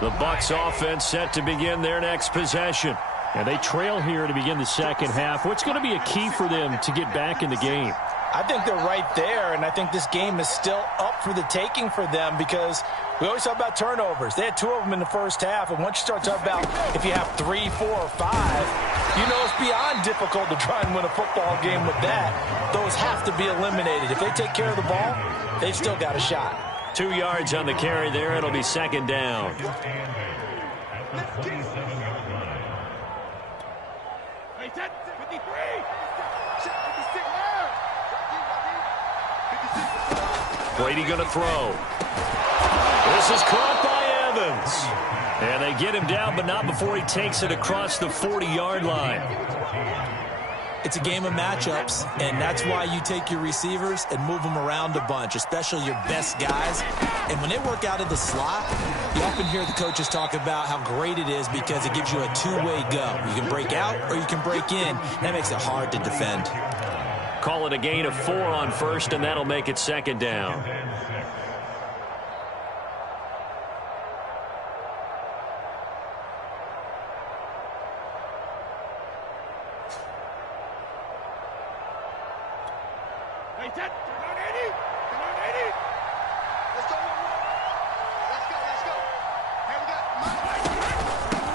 The Bucs offense set to begin their next possession. And they trail here to begin the second half. What's going to be a key for them to get back in the game? I think they're right there, and I think this game is still up for the taking for them because we always talk about turnovers. They had 2 of them in the first half, and once you start talking about if you have 3, 4, or 5, you know it's beyond difficult to try and win a football game with that. Those have to be eliminated. If they take care of the ball, they've still got a shot. 2 yards on the carry there. It'll be second down. Brady going to throw. This is caught by Evans. And they get him down, but not before he takes it across the 40-yard line. It's a game of matchups, and that's why you take your receivers and move them around a bunch, especially your best guys. And when they work out of the slot, you often hear the coaches talk about how great it is because it gives you a two-way go. You can break out or you can break in. That makes it hard to defend. Call it a gain of 4 on first, and that'll make it second down.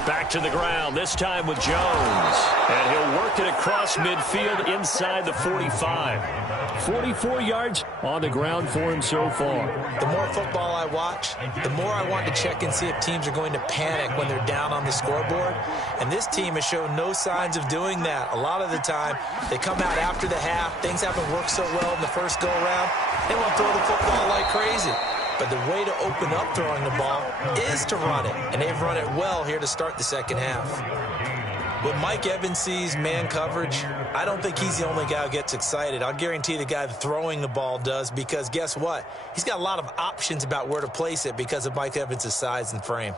Back to the ground, this time with Jones. And he'll work it across midfield inside the 45. 44 yards on the ground for him so far. The more football I watch, the more I want to check and see if teams are going to panic when they're down on the scoreboard. And this team has shown no signs of doing that. A lot of the time, they come out after the half. Things haven't worked so well in the first go-around. They want to throw the football like crazy. But the way to open up throwing the ball is to run it. And they've run it well here to start the second half. When Mike Evans sees man coverage, I don't think he's the only guy who gets excited. I'll guarantee the guy throwing the ball does because guess what? He's got a lot of options about where to place it because of Mike Evans' size and frame.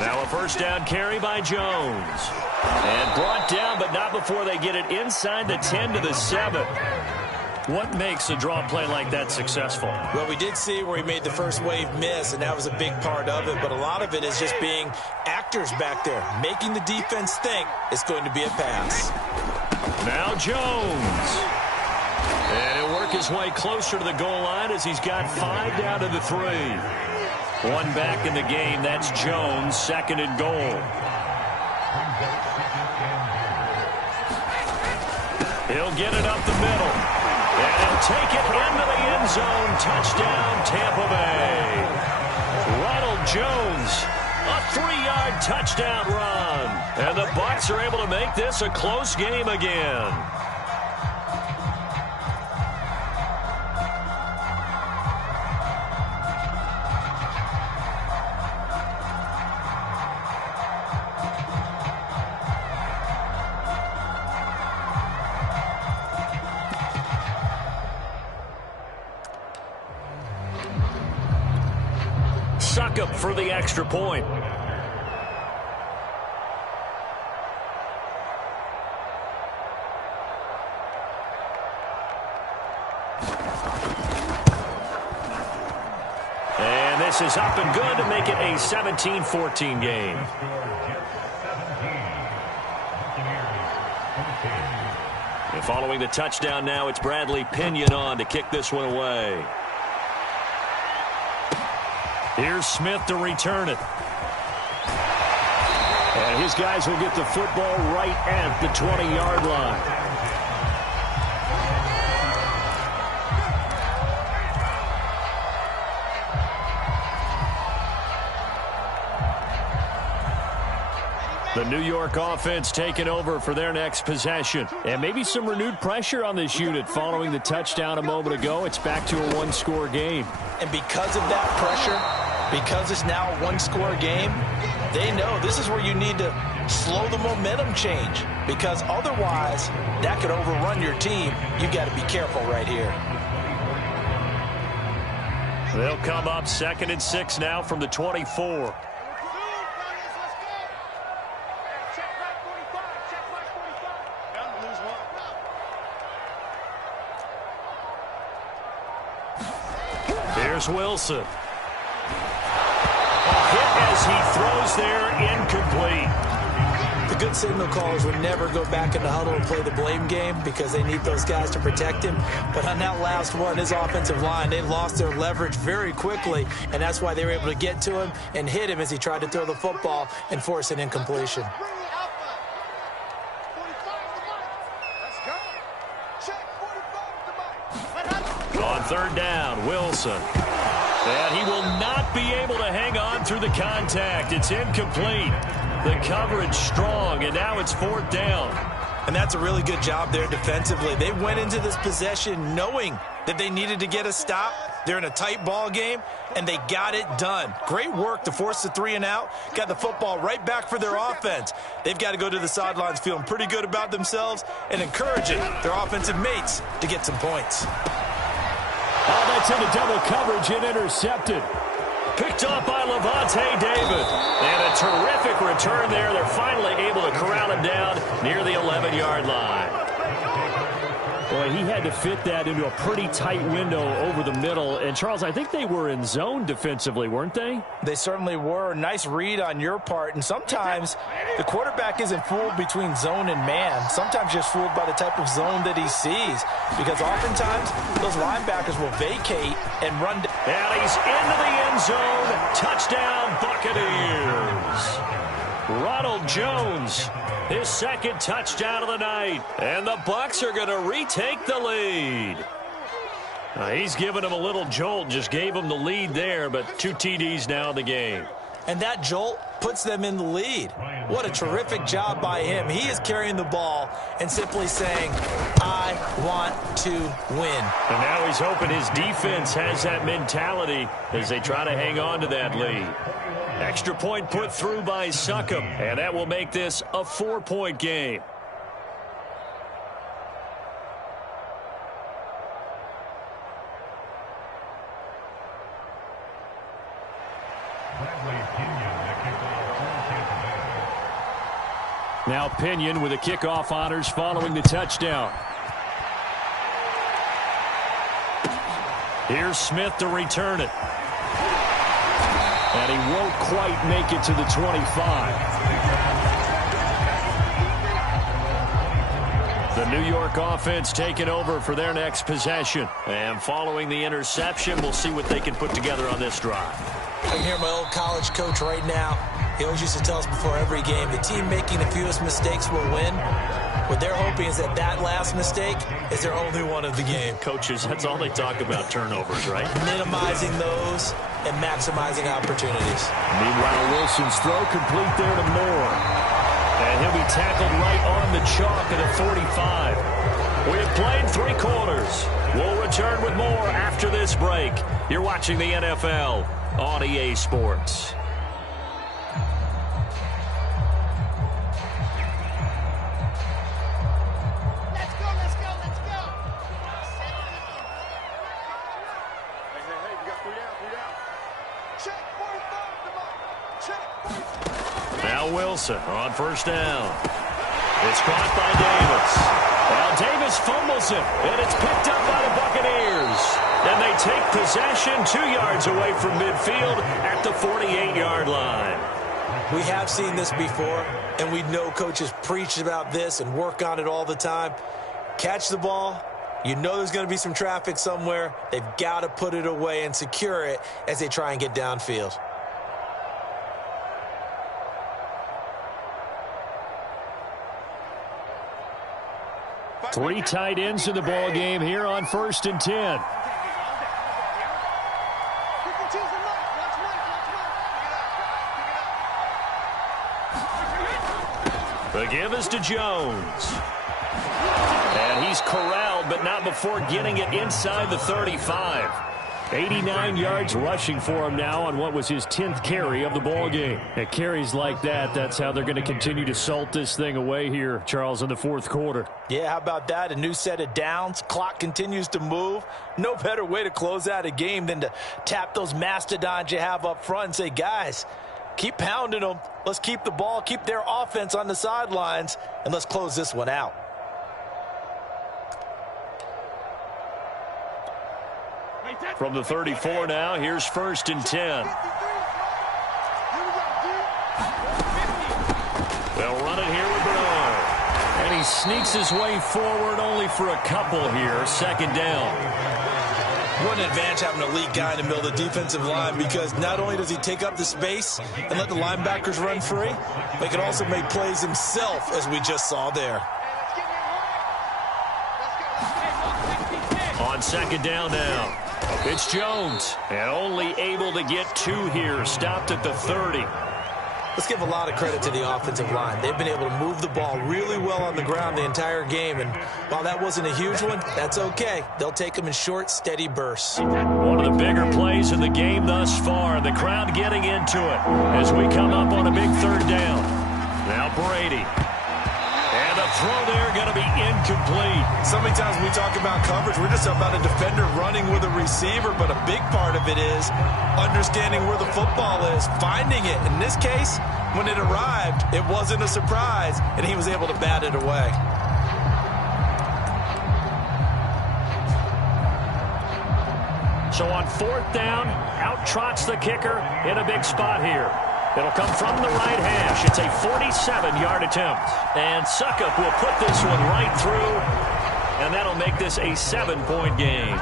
Now a first down carry by Jones. And brought down, but not before they get it inside the 10 to the 7. What makes a draw play like that successful? Well, we did see where he made the first wave miss, and that was a big part of it. But a lot of it is just being actors back there, making the defense think it's going to be a pass. Now Jones. And he'll work his way closer to the goal line as he's got 5 down to the 3. 1 back in the game. That's Jones, second and goal. He'll get it up the middle. And he'll take it into the end zone. Touchdown, Tampa Bay. Ronald Jones, a 3-yard touchdown run. And the Bucs are able to make this a close game again. Succop for the extra point. And this is up and good to make it a 17-14 game. And following the touchdown now, it's Bradley Pinion on to kick this one away. Here's Smith to return it. And his guys will get the football right at the 20-yard line. The New York offense taking over for their next possession. And maybe some renewed pressure on this unit following the touchdown a moment ago. It's back to a one-score game. And because of that pressure, because it's now a one-score game, they know this is where you need to slow the momentum change. Because otherwise, that could overrun your team. You've got to be careful right here. They'll come up 2nd and 6 now from the 24. Here's Wilson. A hit as he throws there, incomplete. The good signal callers would never go back in the huddle and play the blame game because they need those guys to protect him. But on that last one, his offensive line, they lost their leverage very quickly, and that's why they were able to get to him and hit him as he tried to throw the football and force an incompletion. On third down, Wilson. And he will not be able to hang on through the contact. It's incomplete. The coverage strong, and now it's fourth down. And that's a really good job there defensively. They went into this possession knowing that they needed to get a stop. They're in a tight ball game, and they got it done. Great work to force the 3 and out. Got the football right back for their offense. They've got to go to the sidelines feeling pretty good about themselves and encouraging their offensive mates to get some points. Oh, that's into double coverage and intercepted. Picked up by Levante David. And a terrific return there. They're finally able to corral him down near the 11-yard line. Boy, he had to fit that into a pretty tight window over the middle. And, Charles, I think they were in zone defensively, weren't they? They certainly were. Nice read on your part. And sometimes the quarterback isn't fooled between zone and man. Sometimes just fooled by the type of zone that he sees. Because oftentimes those linebackers will vacate and run. And he's into the end zone. Touchdown, Buccaneers. Ronald Jones, his second touchdown of the night. And the Bucs are going to retake the lead. He's giving them a little jolt, just gave them the lead there, but 2 TDs now in the game. And that jolt puts them in the lead. What a terrific job by him. He is carrying the ball and simply saying, I want to win. And now he's hoping his defense has that mentality as they try to hang on to that lead. Extra point put through by Succop, and that will make this a 4-point game. Now Pinion with the kickoff honors following the touchdown. Here's Smith to return it. And he won't quite make it to the 25. The New York offense taking over for their next possession. And following the interception, we'll see what they can put together on this drive. I can hear my old college coach right now. He always used to tell us before every game, the team making the fewest mistakes will win. What they're hoping is that that last mistake is their only one of the game. Coaches, that's all they talk about, turnovers, right? Minimizing those and maximizing opportunities. Meanwhile, Wilson's throw complete there to Moore. And he'll be tackled right on the chalk at the 45. We have played 3 quarters. We'll return with more after this break. You're watching the NFL on EA Sports. Now Wilson on first down. It's caught by Davis. Now Davis fumbles it, and it's picked up by the Buccaneers. And they take possession 2 yards away from midfield at the 48-yard line. We have seen this before, and we know coaches preach about this and work on it all the time. Catch the ball. You know there's going to be some traffic somewhere. They've got to put it away and secure it as they try and get downfield. Three tight ends in the ball game here on 1st and 10. The give is to Jones. And he's corralled, but not before getting it inside the 35. 89 yards rushing for him now on what was his 10th carry of the ball game. At carries like that, that's how they're going to continue to salt this thing away here, Charles, in the 4th quarter. Yeah, how about that? A new set of downs. Clock continues to move. No better way to close out a game than to tap those mastodons you have up front and say, guys, keep pounding them. Let's keep the ball, keep their offense on the sidelines, and let's close this one out. From the 34 now, here's 1st and 10. They'll run it here with Bernard. And he sneaks his way forward only for a couple here. 2nd down. What an advantage having an elite guy in the middle of the defensive line, because not only does he take up the space and let the linebackers run free, but he can also make plays himself, as we just saw there. On 2nd down now, it's Jones, and only able to get 2 here, stopped at the 30. Let's give a lot of credit to the offensive line. They've been able to move the ball really well on the ground the entire game, and while that wasn't a huge one, that's okay. They'll take them in short, steady bursts. One of the bigger plays in the game thus far, the crowd getting into it as we come up on a big 3rd down. Now Brady. And the throw there going to be incomplete. So many times when we talk about coverage, we're just about a defender running with a receiver, but a big part of it is understanding where the football is, finding it. In this case, when it arrived, it wasn't a surprise, and he was able to bat it away. So on 4th down, out trots the kicker in a big spot here. It'll come from the right hash. It's a 47-yard attempt. And Suckup will put this one right through, and that'll make this a 7-point game.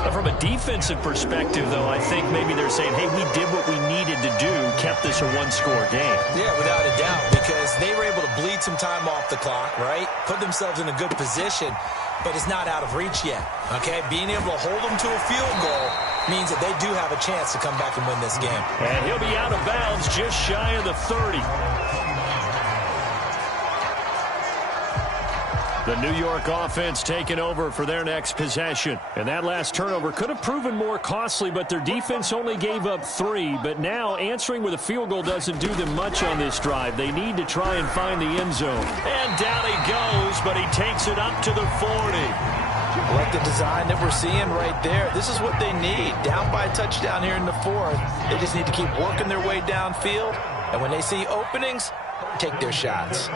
But from a defensive perspective, though, I think maybe they're saying, hey, we did what we needed to do, kept this a 1-score game. Yeah, without a doubt, because they were able to bleed some time off the clock, right? Put themselves in a good position, but it's not out of reach yet, okay? Being able to hold them to a field goal means that they do have a chance to come back and win this game. And he'll be out of bounds just shy of the 30. The New York offense taking over for their next possession. And that last turnover could have proven more costly, but their defense only gave up 3. But now answering with a field goal doesn't do them much on this drive. They need to try and find the end zone. And down he goes, but he takes it up to the 40. I like the design that we're seeing right there. This is what they need. Down by a touchdown here in the 4th. They just need to keep working their way downfield. And when they see openings, take their shots.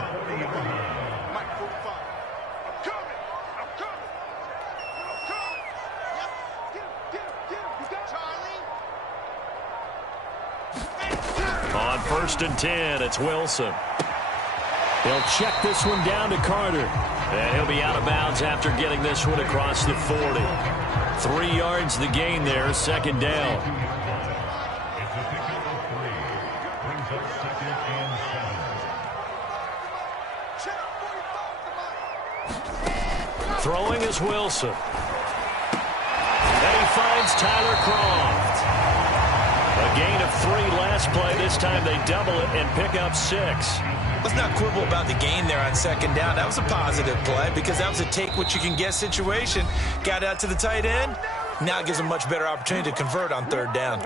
On 1st and 10, it's Wilson. He'll check this one down to Carter. And he'll be out of bounds after getting this one across the 40. 3 yards the gain there, 2nd down. Throwing is Wilson. And he finds Tyler Croft. A gain of 3 last play. This time they double it and pick up 6. Let's not quibble about the gain there on 2nd down. That was a positive play because that was a take-what-you-can-get situation. Got out to the tight end. Now it gives them a much better opportunity to convert on 3rd down.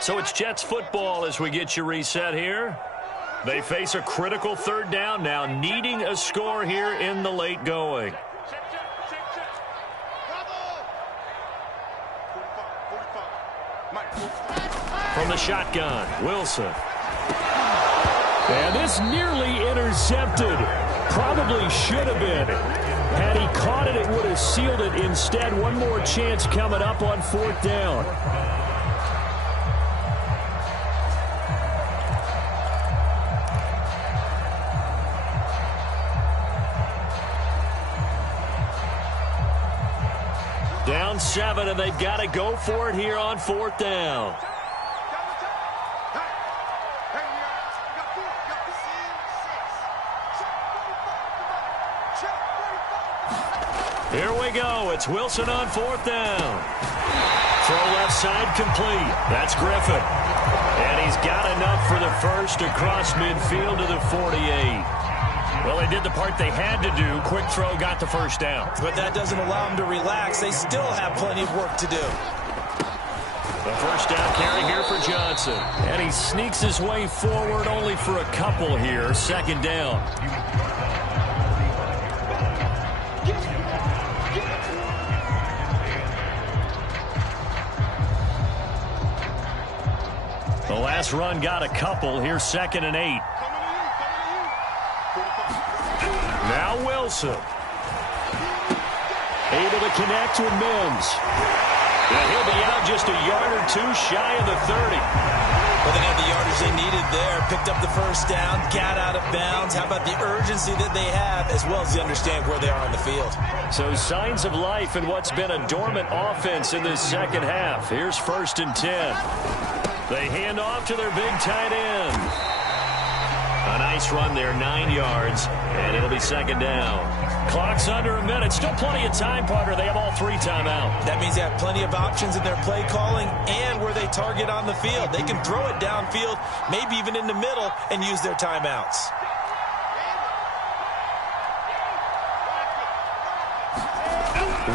So it's Jets football as we get you reset here. They face a critical 3rd down now, needing a score here in the late going. From the shotgun, Wilson. And this nearly intercepted. Probably should have been. Had he caught it, it would have sealed it. Instead, one more chance coming up on 4th down. Down 7, and they've got to go for it here on 4th down. Here we go. It's Wilson on 4th down. Throw left side complete. That's Griffin. And he's got enough for the first across midfield to the 48. Well, they did the part they had to do. Quick throw got the first down. But that doesn't allow them to relax. They still have plenty of work to do. The first down carry here for Johnson. And he sneaks his way forward only for a couple here. 2nd down. The last run got a couple. Here's 2nd and 8. Now Wilson. Able to connect with Mims. And he'll be out just a yard or two shy of the 30. Well, they got the yardage they needed there. Picked up the first down, got out of bounds. How about the urgency that they have, as well as they understand where they are on the field? So signs of life in what's been a dormant offense in this second half. Here's 1st and 10. They hand off to their big tight end. A nice run there, 9 yards, and it'll be 2nd down. Clock's under a minute. Still plenty of time, partner. They have all 3 timeouts. That means they have plenty of options in their play calling and where they target on the field. They can throw it downfield, maybe even in the middle, and use their timeouts.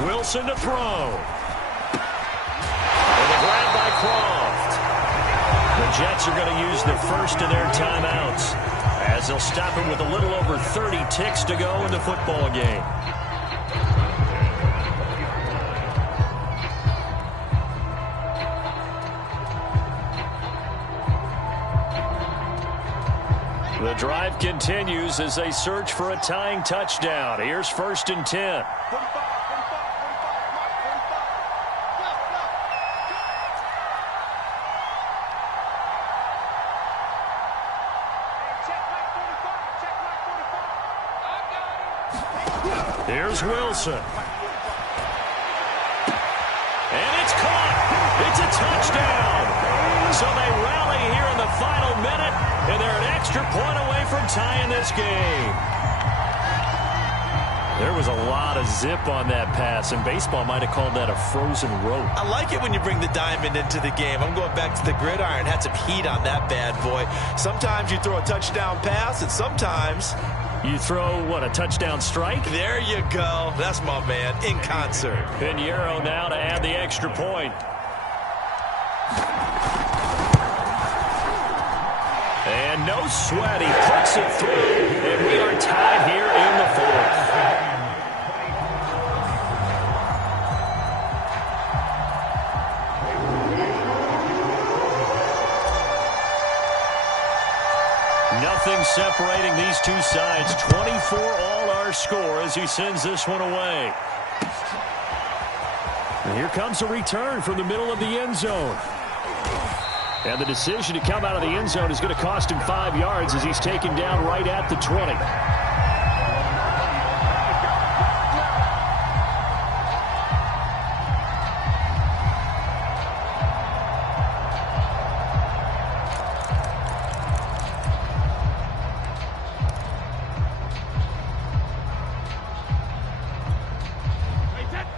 Wilson to throw. And a grab by Croft. The Jets are going to use the first of their timeouts, as they'll stop him with a little over 30 ticks to go in the football game. The drive continues as they search for a tying touchdown. Here's 1st and 10. Here's Wilson. And it's caught. It's a touchdown. So they rally here in the final minute, and they're an extra point away from tying this game. There was a lot of zip on that pass, and baseball might have called that a frozen rope. I like it when you bring the diamond into the game. I'm going back to the gridiron. Had some heat on that bad boy. Sometimes you throw a touchdown pass, and sometimes you throw, what, a touchdown strike? There you go. That's my man, in concert. Pinheiro now to add the extra point. And no sweat. He puts it through, and we are tied here in the 4th. Nothing separating these two sides. 24 all our score as he sends this one away. And here comes a return from the middle of the end zone. And the decision to come out of the end zone is going to cost him 5 yards as he's taken down right at the 20.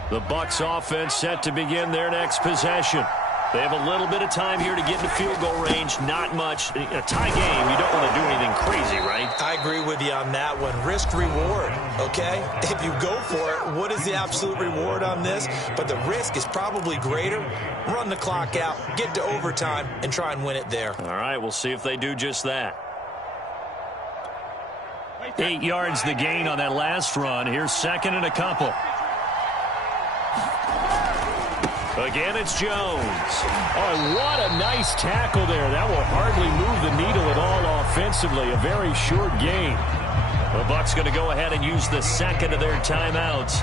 The Bucs offense set to begin their next possession. They have a little bit of time here to get into field goal range. Not much. In a tie game, you don't want to do anything crazy, right? I agree with you on that one. Risk-reward, okay? If you go for it, what is the absolute reward on this? But the risk is probably greater. Run the clock out, get to overtime, and try and win it there. All right, we'll see if they do just that. 8 yards the gain on that last run. Here's 2nd and a couple. Again, it's Jones. Oh, what a nice tackle there. That will hardly move the needle at all offensively. A very short gain. The Bucs going to go ahead and use the 2nd of their timeouts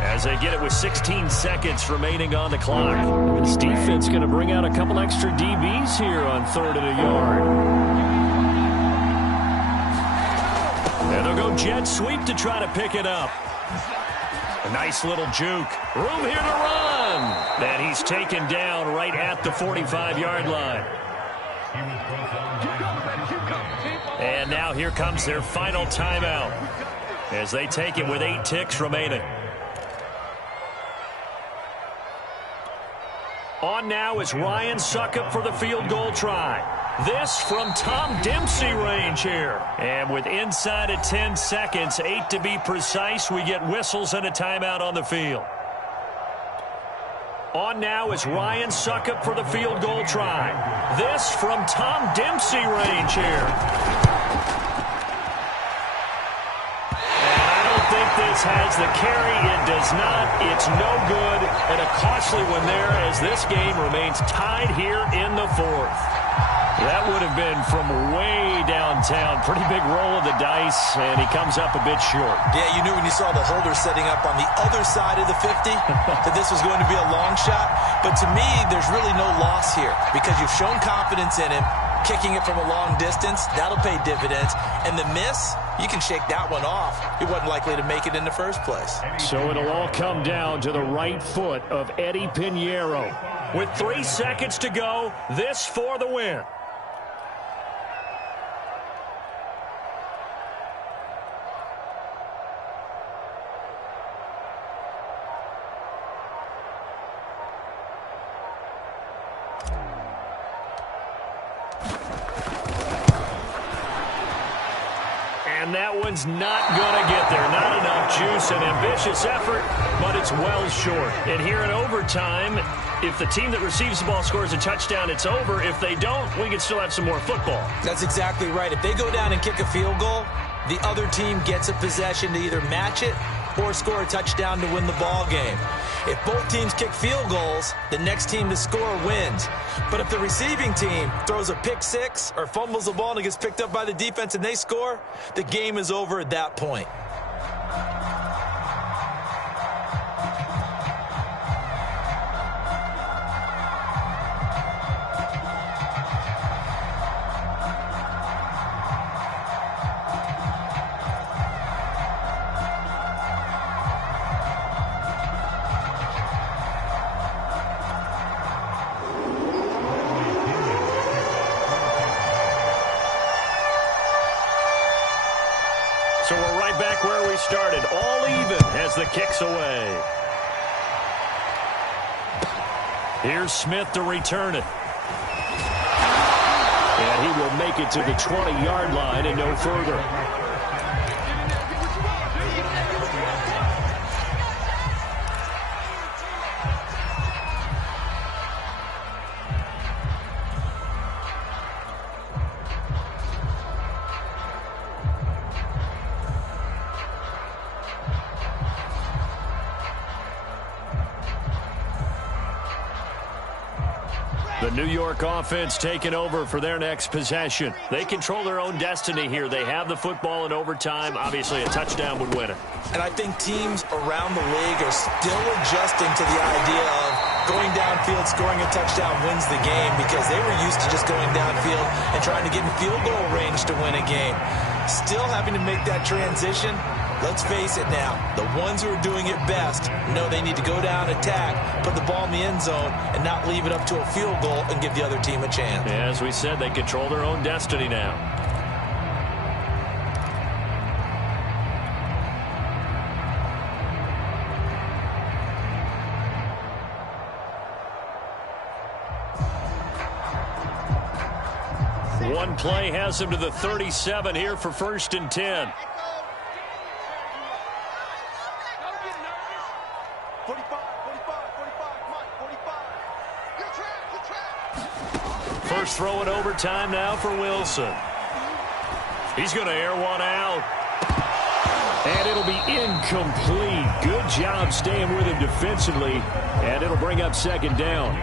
as they get it with 16 seconds remaining on the clock. This defense going to bring out a couple extra DBs here on 3rd and a yard. And they'll go jet sweep to try to pick it up. A nice little juke. Room here to run. And he's taken down right at the 45-yard line. And now here comes their final timeout as they take it with 8 ticks remaining. On now is Ryan Succop for the field goal try. This from Tom Dempsey range here. And with inside of 10 seconds, 8 to be precise, we get whistles and a timeout on the field. On now is Ryan Succop for the field goal try. This from Tom Dempsey range here. And I don't think this has the carry. It does not. It's no good. And a costly one there as this game remains tied here in the 4th. That would have been from way downtown. Pretty big roll of the dice, and he comes up a bit short. Yeah, you knew when you saw the holder setting up on the other side of the 50 that this was going to be a long shot. But to me, there's really no loss here because you've shown confidence in him. Kicking it from a long distance, that'll pay dividends. And the miss, you can shake that one off. He wasn't likely to make it in the first place. So it'll all come down to the right foot of Eddie Pinheiro. With 3 seconds to go, this for the win. And that one's not going to get there. Not enough juice, an ambitious effort, but it's well short. And here in overtime, if the team that receives the ball scores a touchdown, it's over. If they don't, we can still have some more football. That's exactly right. If they go down and kick a field goal, the other team gets a possession to either match it or score a touchdown to win the ball game. If both teams kick field goals, the next team to score wins. But if the receiving team throws a pick six or fumbles the ball and it gets picked up by the defense and they score, the game is over at that point. So we're right back where we started, all even as the kick's away. Here's Smith to return it. And he will make it to the 20-yard line and no further. The New York offense taking over for their next possession. They control their own destiny here. They have the football in overtime. Obviously, a touchdown would win it. And I think teams around the league are still adjusting to the idea of going downfield, scoring a touchdown wins the game because they were used to just going downfield and trying to get in field goal range to win a game. Still having to make that transition. Let's face it now, the ones who are doing it best know they need to go down, attack, put the ball in the end zone, and not leave it up to a field goal and give the other team a chance. Yeah, as we said, they control their own destiny now. One play has him to the 37 here for 1st and 10. First throw in overtime now for Wilson. He's going to air one out. And it'll be incomplete. Good job staying with him defensively. And it'll bring up 2nd down.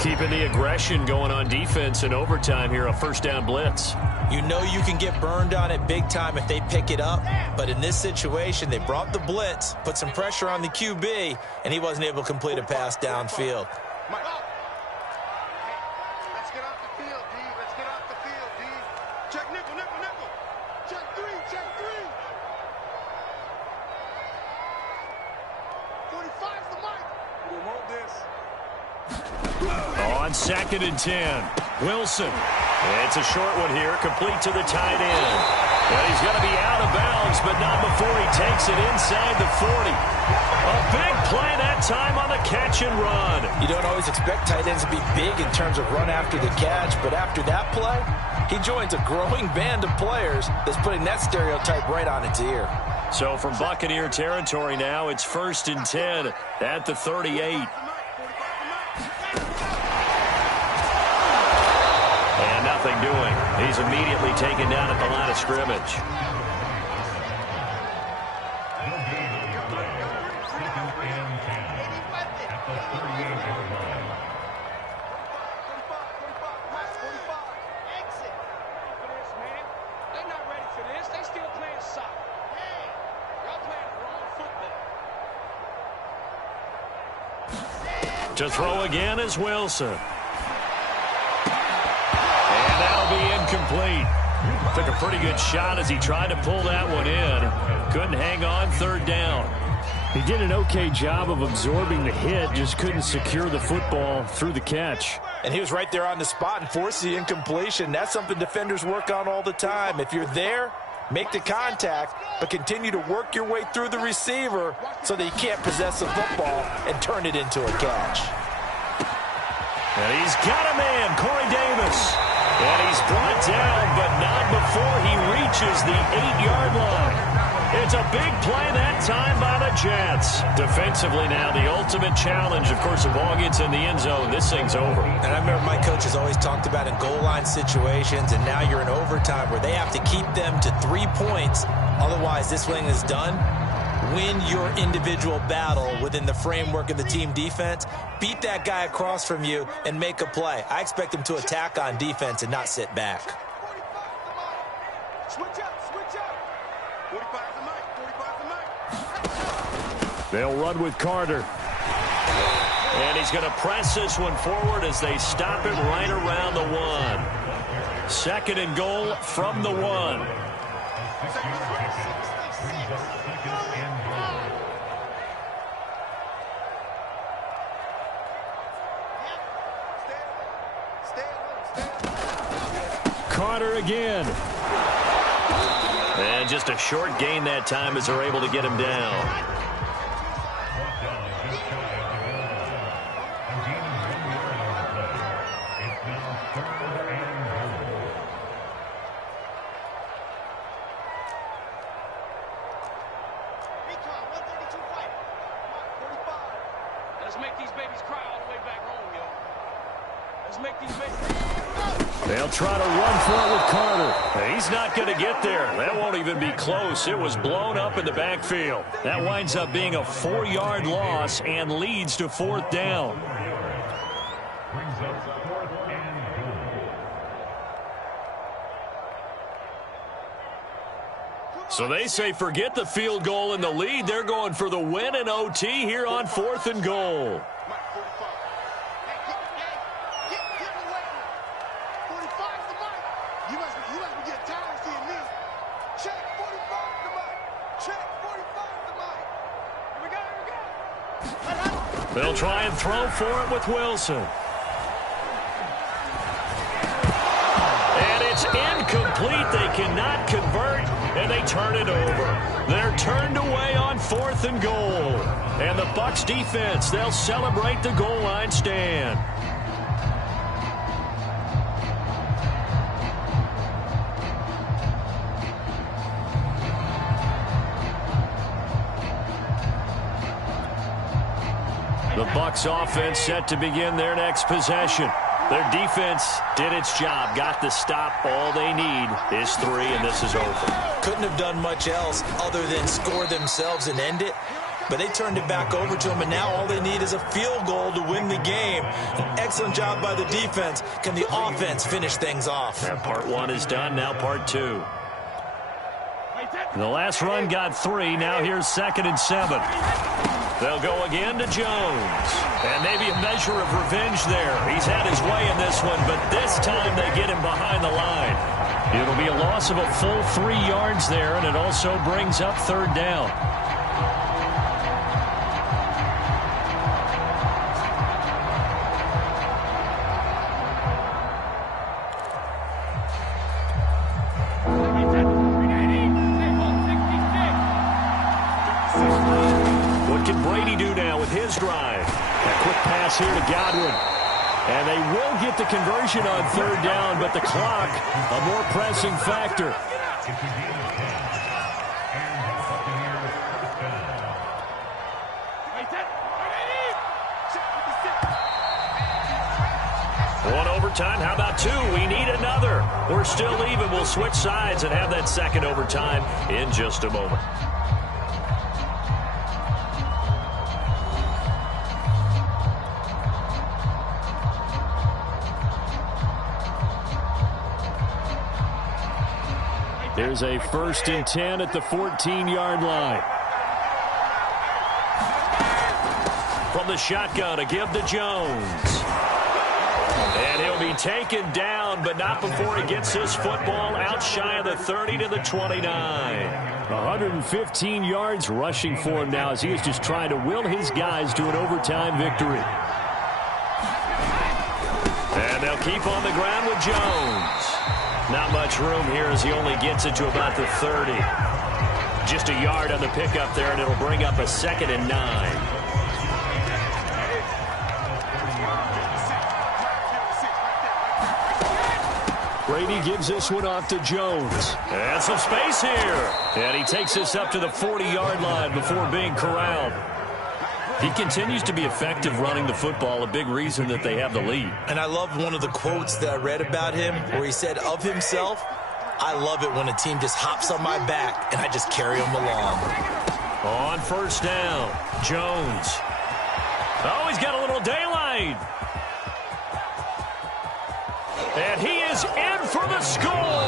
Keeping the aggression going on defense in overtime here, a 1st down blitz. You know you can get burned on it big time if they pick it up. But in this situation, they brought the blitz, put some pressure on the QB, and he wasn't able to complete a pass downfield. Let's get off the field, D. Let's get off the field, D. Check nickel, nickel, nickel. Check three, check three. 45's the mic. We want this. On 2nd and 10, Wilson. It's a short one here, complete to the tight end. But he's going to be out of bounds, but not before he takes it inside the 40. A big play that time on the catch and run. You don't always expect tight ends to be big in terms of run after the catch, but after that play, he joins a growing band of players that's putting that stereotype right on its ear. So from Buccaneer territory now, it's 1st and 10 at the 38. And nothing doing. He's immediately taken down at the line of scrimmage. To throw again is Wilson. And that'll be incomplete. Took a pretty good shot as he tried to pull that one in. Couldn't hang on third down. He did an okay job of absorbing the hit, just couldn't secure the football through the catch. And he was right there on the spot and forced the incompletion. That's something defenders work on all the time. If you're there, make the contact, but continue to work your way through the receiver so that he can't possess the football and turn it into a catch. And he's got a man, Corey Davis. And he's brought down, but not before he reaches the 8-yard line. It's a big play that time by the Jets. Defensively now, the ultimate challenge. Of course, the ball gets in the end zone. This thing's over. And I remember my coaches always talked about in goal line situations, and now you're in overtime where they have to keep them to 3 points. Otherwise, this thing is done. Win your individual battle within the framework of the team defense. Beat that guy across from you and make a play. I expect them to attack on defense and not sit back. Switch up, switch up. 45 the mic, 45 the mic. They'll run with Carter. And he's going to press this one forward as they stop it right around the 1. 2nd and goal from the 1. Carter again. And just a short gain that time as they're able to get him down. Let's make these babies cry all the way back home, yo. Let's make these babies. They'll try to run for it with Carter. He's not going to get there. That won't even be close. It was blown up in the backfield. That winds up being a 4-yard loss and leads to 4th down. So they say forget the field goal and the lead. They're going for the win in OT here on 4th and goal. They'll try and throw for it with Wilson. And it's incomplete. They cannot convert, and they turn it over. They're turned away on 4th and goal. And the Bucs defense, they'll celebrate the goal line stand. The Bucs offense set to begin their next possession. Their defense did its job, got the stop. All they need is 3, and this is over. Couldn't have done much else other than score themselves and end it. But they turned it back over to them, and now all they need is a field goal to win the game. An excellent job by the defense. Can the offense finish things off? And part 1 is done, now part 2. The last run got 3, now here's 2nd and 7. They'll go again to Jones. And maybe a measure of revenge there. He's had his way in this one, but this time they get him behind the line. It'll be a loss of a full 3 yards there, and it also brings up 3rd down. Drive. A quick pass here to Godwin. And they will get the conversion on 3rd down, but the clock, a more pressing factor. One overtime, how about 2? We need another. We're still even. We'll switch sides and have that 2nd overtime in just a moment. There's a 1st and 10 at the 14-yard line. from the shotgun to give to Jones. And he'll be taken down, but not before he gets this football out shy of the 30 to the 29. 115 yards rushing for him now as he is just trying to will his guys to an overtime victory. And they'll keep on the ground with Jones. Not much room here as he only gets it to about the 30. Just a yard on the pickup there, and it'll bring up a 2nd and 9. Brady gives this one off to Jones. And some space here. And he takes this up to the 40-yard line before being corralled. He continues to be effective running the football, a big reason that they have the lead. And I love one of the quotes that I read about him where he said of himself, "I love it when a team just hops on my back and I just carry them along." On first down, Jones. Oh, he's got a little daylight. And he is in for the score.